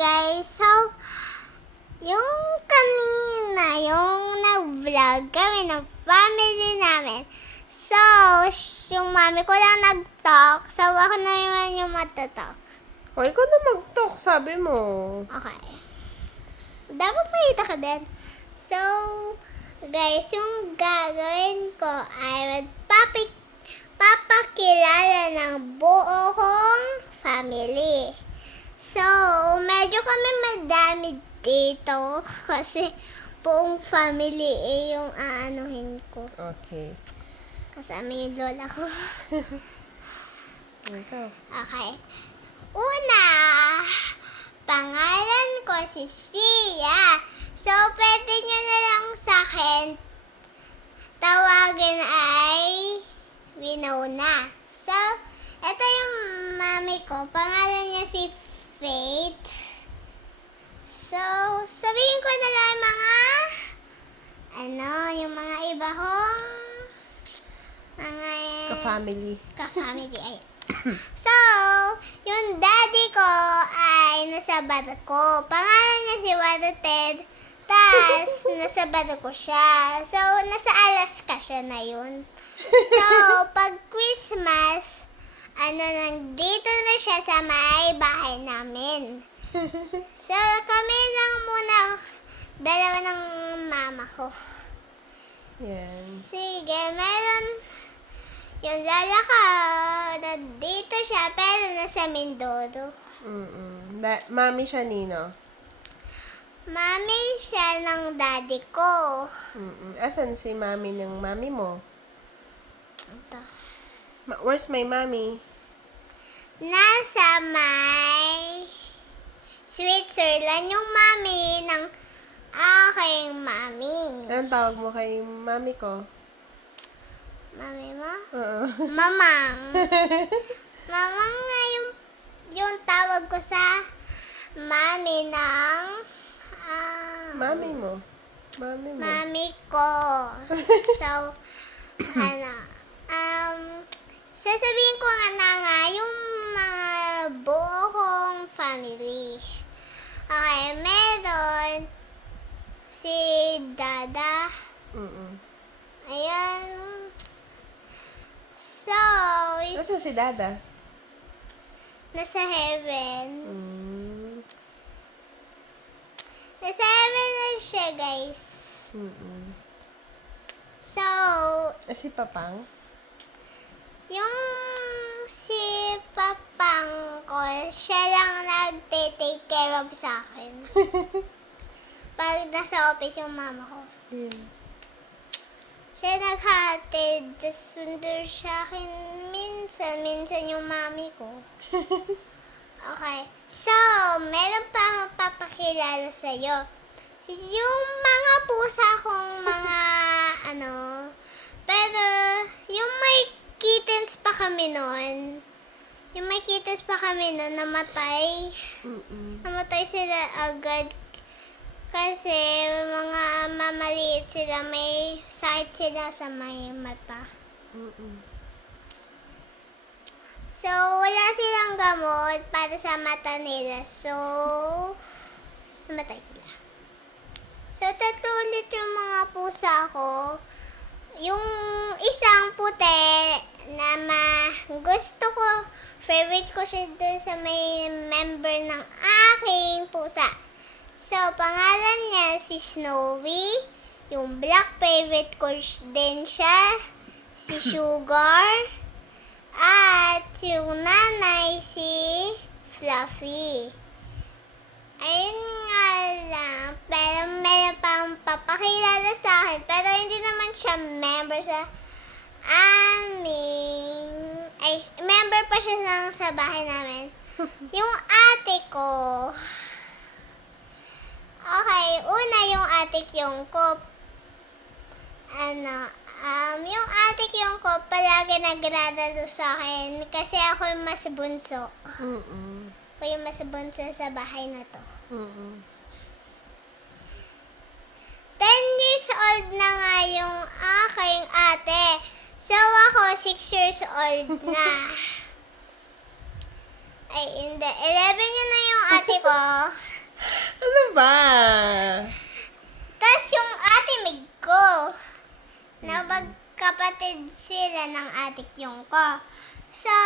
guys, so, yung kanina, yung nag-vlog kami ng family namin. So, yung mami ko lang nag-talk, so ako na naman yung matatalk. O, ikaw na mag-talk, sabi mo. Okay. Dapat makita ka din. So, guys, yung gagawin ko ay papakilala ng buo kong family. So, medyo kami madami dito kasi buong family yung aanuhin ko. Okay. Kasama yung lola ko. Ikaw. Okay. Una, pangalan ko si Sia. So, pwede nyo na lang sa akin tawagin ay Winona. So, ito yung mami ko. Pangalan niya si Faith. So, sabihin ko na lang yung mga iba kong mga Ka-family. ka-family. Ay. So, yung daddy ko ay nasa barko. Pangalan niya si Waterted. Tas, nasa barko siya. So, nasa Alaska siya na yun. So, pag Christmas, nandito na siya sa may bahay namin. So, kami lang muna, dalawa ng mama ko. Yan. Sige, meron yung lola ko, nandito siya, pero nasa Mindoro. Mami siya, Nino. Mami siya ng daddy ko. Asan si mami ng mami mo? Ito. Where's my mommy? Nasa may Switzerland yung mami ng aking mami. Anong tawag mo kay mami ko? Mami mo? Oo. Mamang. Mamang nga yung tawag ko sa mami ng Mami mo. Mami mo. mami ko. So, sasabihin ko nga yung mga buo kong family. Okay, meron si Dada. Ayan. So, Asan si Dada? nasa heaven. Nasa heaven na siya, guys. So, Si Papang? yung si papang ko, siya lang nagte-take care of sa akin. Pag nasa office yung mama ko. Siya naghatid, sundo siya akin minsan yung mami ko. Okay. So, meron pa akong papakilala sa'yo. Yung mga pusa kong mga pero yung may kittens pa kami noon. Yung may kittens pa kami noon, namatay. Namatay sila agad. Kasi mga mamaliit sila, may sakit sila sa may mata. So, wala silang gamot para sa mata nila. So, namatay sila. So, tatlo ulit yung mga pusa ko. Yung isang puti na gusto ko, favorite ko siya doon sa may member ng aking pusa. So, pangalan niya si Snowy. Yung black favorite ko din siya, si Sugar. At yung nanay si Fluffy. Ayun nga lang, pero meron pang papakilala sa akin. Pero hindi naman siya member sa member pa siya sa bahay namin. Yung ate ko. Okay, una yung ate yung ko. Yung ate yung ko palagi naglalaro sa akin kasi ako yung mas bunso. Ako yung mas bunso sa bahay na to. 10 years old na nga yung aking ate. So, ako 6 years old na. Ay, hindi. 11 yun na yung ate ko. Ano ba? Tapos yung ate Mig ko, na magkapatid sila ng ate yung ko. So,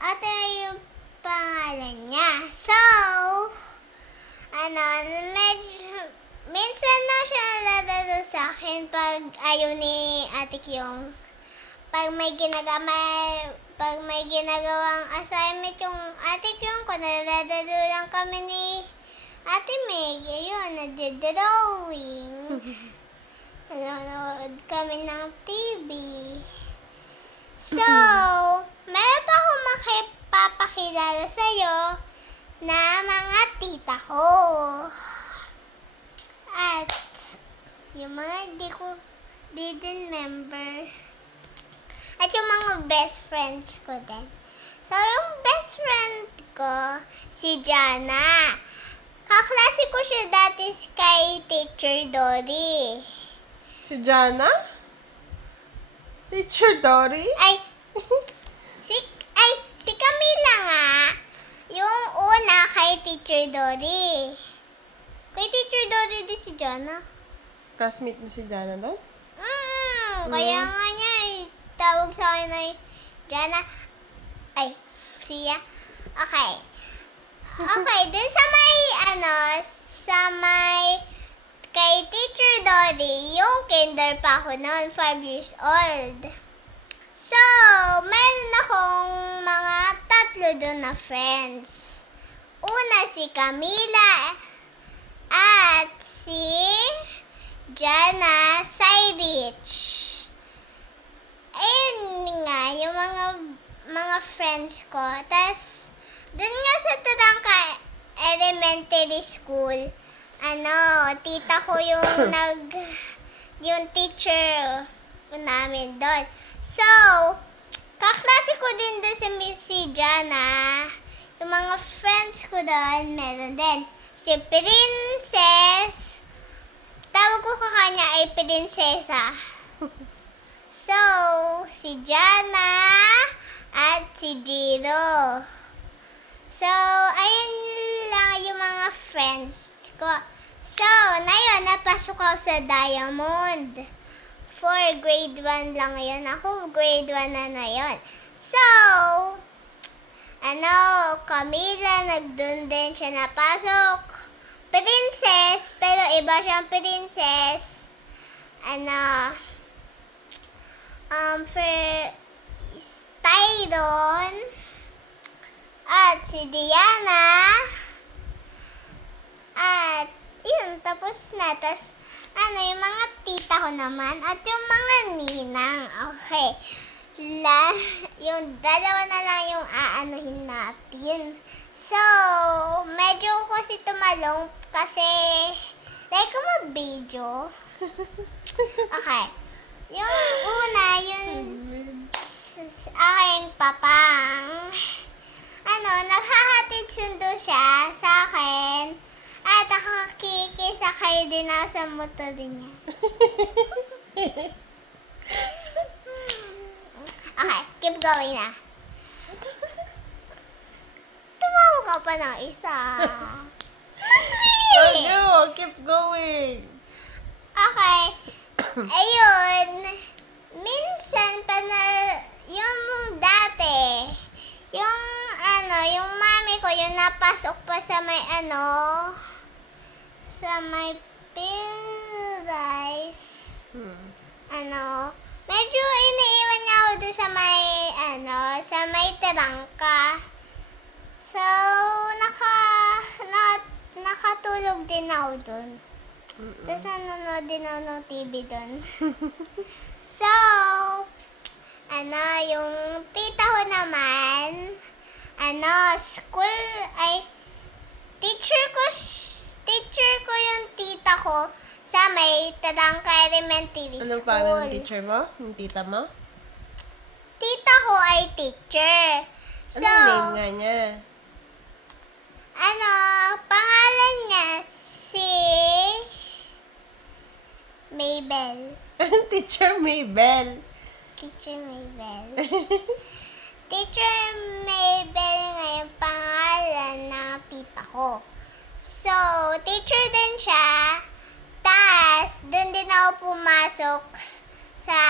ate yung pangalan niya. So, minsan na siya nalalaro sa akin pag ayaw ni ate yung pag may ginagawang assignment yung ate yung ko, nalalaro lang kami ni Ate Meg, ayun, nagde-drawing. Nanonood kami ng TV. So, meron pa akong makipapakilala sa'yo na mga tita ko. At, yung mga di din member. At yung mga best friends ko din. So, yung best friend ko, si Jana. Kaklase ko siya dati kay Teacher Dory. Si Jana? Teacher Dory? Si Camila nga. Yung una kay Teacher Dory. Kay Teacher Dory din si Jana. Classmate mo si Jana doon? Kaya nga niya tawag sa akin ay Jana. Siya. Okay. Okay, dun sa may kay Teacher Dory, yung kinder pa ako noon, 5 years old. So, meron akong mga 3 doon na friends. Una si Camila at si Jana Sairich. Ayun nga, yung mga friends ko. Tas, dun nga sa Tarangka Elementary School, tita ko yung yung teacher namin doon. So, kaklase ko din doon si Jana. Yung mga friends ko doon, meron din. Si Princess, tawag ko ka kanya ay Prinsesa. So, si Jana at si Jiro. So, ayun lang yung mga friends ko. So, napasok ako sa Diamond. For grade 1 lang yun. Ako, grade 1 na yun. So, Camila, nagdun din siya napasok. Princess, pero iba siyang princess. Tyron, at si Diana, at yun, tapos na. Tapos, yung mga tita ko naman, at yung mga ninang. Okay. Yung dalawa na lang yung aanuhin natin. So, medyo kasi tumalong kasi like ko mag-video. Okay. Yung una, yung aking papang, naghahatid sundo siya sa akin at nakakikisakay din ako sa motor niya. Okay, keep going na. Tumawa ka pa ng isa. No, keep going. Okay. Ayun. Minsan pa na, yung dati, yung mami ko, yung napasok pa sa may sa may Paradise. Medyo iniiwan niya ako doon sa may Tarangka. So, nakatulog din ako doon. Tapos nanonood din ako ng TV doon. So, yung tita ko naman, teacher ko yung tita ko sa may Tarangka Elementary School. Anong pangalan ng teacher mo? Yung tita mo? Tita ko ay teacher. So, Anong name nga niya? Pangalan niya si Maybell. Teacher Maybell. Teacher Maybell. Teacher Maybell nga yung pangalan ng tita ko. So, teacher din siya. Tas, doon din ako pumasok sa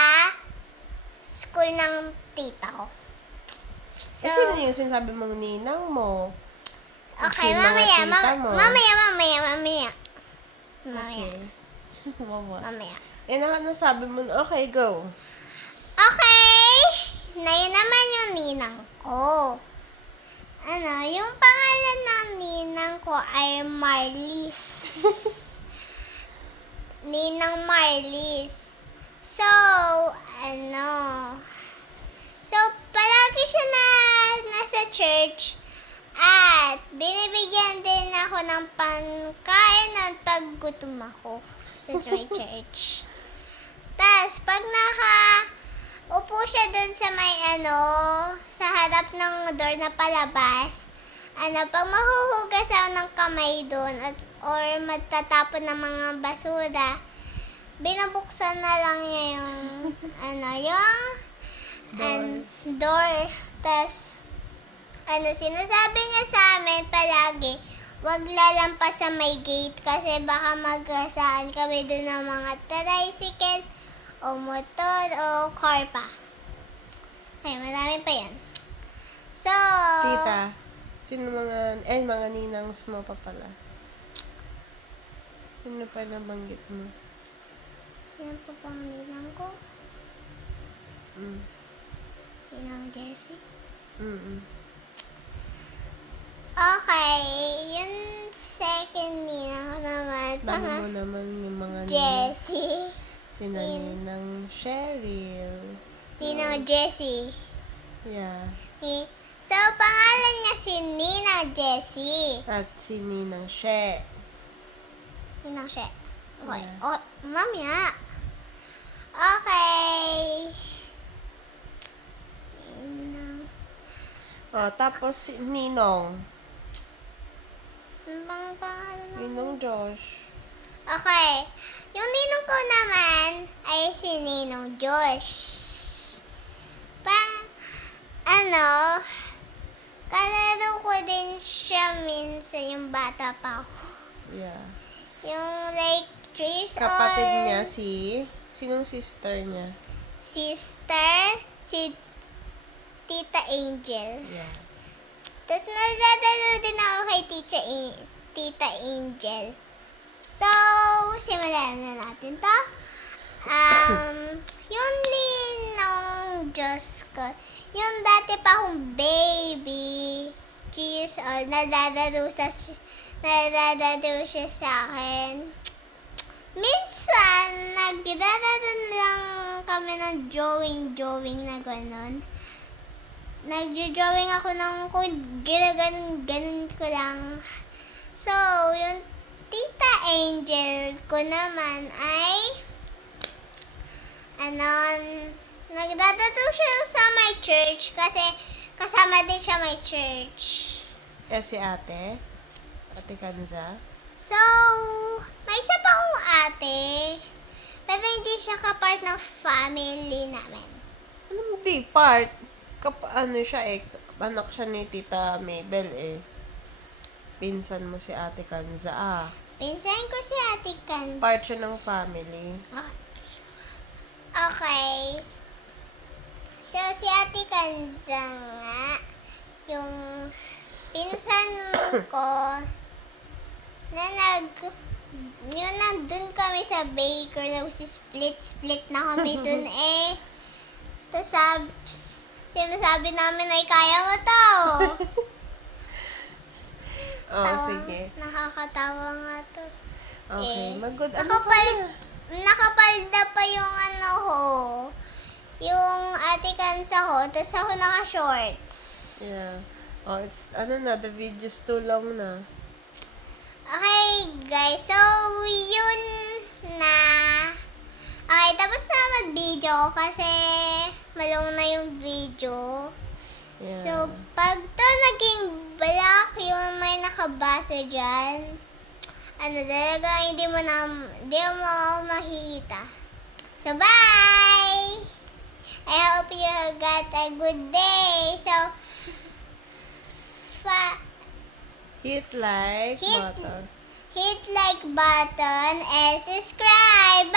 school ng tita ko. So, Sino yung sinasabi mong ninang mo? okay, Sino mga mamaya, tita mo? mamaya. Okay. Mama. Mamaya. Yan ang nasabi mo. Okay, go. Okay! Na yun naman yung ninang ko. Yung pangalan ng ninang ko ay Marlies. Ninang Marlies. So, So, palagi siya nasa church at binibigyan din ako ng pangkain at pag gutom ako sa my church. Tas, pag upo siya dun sa may sa harap ng door na palabas, pag mahuhugas ako ng kamay dun or magtatapon ng mga basura, binabuksan na lang niya yung, door. Tas, sinasabi niya sa amin palagi, wag lalampas sa may gate kasi baka magasaan kami dun ng mga tricycle o motor o car pa. Okay, marami pa yan. So, Tita, sino mga ninangs mo pa pala? Sino pa nabanggit mo? sino pa pang ninang ko? Mm. Ninang Jessie? Mm-mm. Okay, yung second ninang ko naman, Dami mo naman yung mga Jessie. Sina Ninang Cheryl. Ninang Jessie. Yeah. So, pangalan niya si Ninang Jessie. At si Ninang She. Ninang siya. Okay. Yeah. Oh, mamaya. Okay. Ninang. Tapos si Ninong. Ano bang pangalan ng Ninong Josh. Okay. Yung ninong ko naman ay si Ninong Josh. Kalaro ko din siya minsan yung bata pa ako. Yeah. Yung like 3 years Kapatid old. niya sinong sister niya? Sister, si Tita Angel. Yeah. Tapos nadadalo din ako kay Tita Angel. So, simulan na natin to. Yung ninong Diyos ko, yung dati pa akong baby, 3 years old, nadadalo siya sa akin. Minsan, nagdadalo lang kami ng drawing na gano'n. Nagjo-drawing ako ng ganun ko lang. So, yung Tita Angel ko naman ay nagdadato siya sa my church kasi kasama din siya my church. Si ate? Ate Kanza? So, may isa pa akong ate, pero hindi siya ka-part ng family namin. Anong di part? Anak siya ni Tita Mabel Pinsan mo si Ate Kanza Pinsan ko si Ate Kan. Part siya ng family. Okay. So, si Ate Kanza nga, yung pinsan ko, yung nandun kami sa baker, split na kami dun Tapos sinasabi namin ay kaya mo to. Sige. Nakakatawa nga to. Okay, mag-good. Nakapalda pa yung yung Ate Kansa ko, tapos ako naka-shorts. Yeah. It's, the video's too long na. Okay, guys. So, yun na. Okay, tapos na mag-video kasi malong na yung video. Yeah. So, pag to naging black, yung may nakabasa dyan, talaga, hindi mo makikita. So, bye! I hope you got a good day. So, Hit like Hit- button. Hit like button and subscribe.